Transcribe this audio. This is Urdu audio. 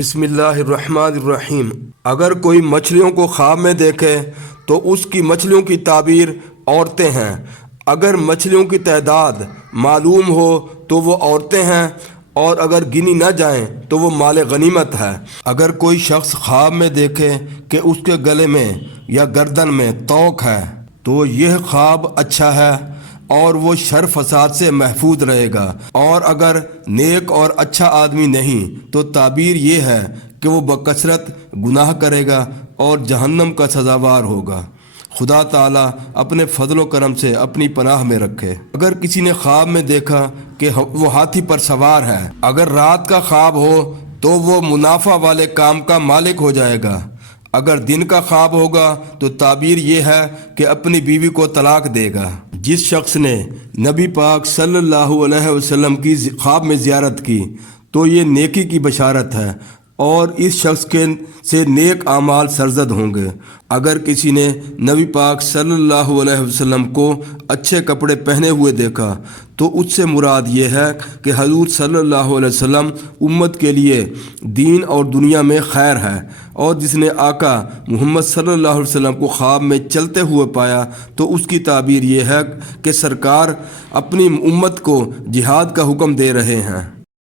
بسم اللہ الرحمن الرحیم۔ اگر کوئی مچھلیوں کو خواب میں دیکھے تو اس کی مچھلیوں کی تعبیر عورتیں ہیں۔ اگر مچھلیوں کی تعداد معلوم ہو تو وہ عورتیں ہیں، اور اگر گنی نہ جائیں تو وہ مال غنیمت ہے۔ اگر کوئی شخص خواب میں دیکھے کہ اس کے گلے میں یا گردن میں طوق ہے تو یہ خواب اچھا ہے اور وہ شر فساد سے محفوظ رہے گا، اور اگر نیک اور اچھا آدمی نہیں تو تعبیر یہ ہے کہ وہ بکثرت گناہ کرے گا اور جہنم کا سزاوار ہوگا۔ خدا تعالیٰ اپنے فضل و کرم سے اپنی پناہ میں رکھے۔ اگر کسی نے خواب میں دیکھا کہ وہ ہاتھی پر سوار ہے، اگر رات کا خواب ہو تو وہ منافع والے کام کا مالک ہو جائے گا۔ اگر دن کا خواب ہوگا تو تعبیر یہ ہے کہ اپنی بیوی کو طلاق دے گا۔ جس شخص نے نبی پاک صلی اللہ علیہ وسلم کی خواب میں زیارت کی تو یہ نیکی کی بشارت ہے، اور اس شخص کے سے نیک اعمال سرزد ہوں گے۔ اگر کسی نے نبی پاک صلی اللہ علیہ وسلم کو اچھے کپڑے پہنے ہوئے دیکھا تو اس سے مراد یہ ہے کہ حضور صلی اللہ علیہ وسلم امت کے لیے دین اور دنیا میں خیر ہے، اور جس نے آقا محمد صلی اللہ علیہ وسلم کو خواب میں چلتے ہوئے پایا تو اس کی تعبیر یہ ہے کہ سرکار اپنی امت کو جہاد کا حکم دے رہے ہیں۔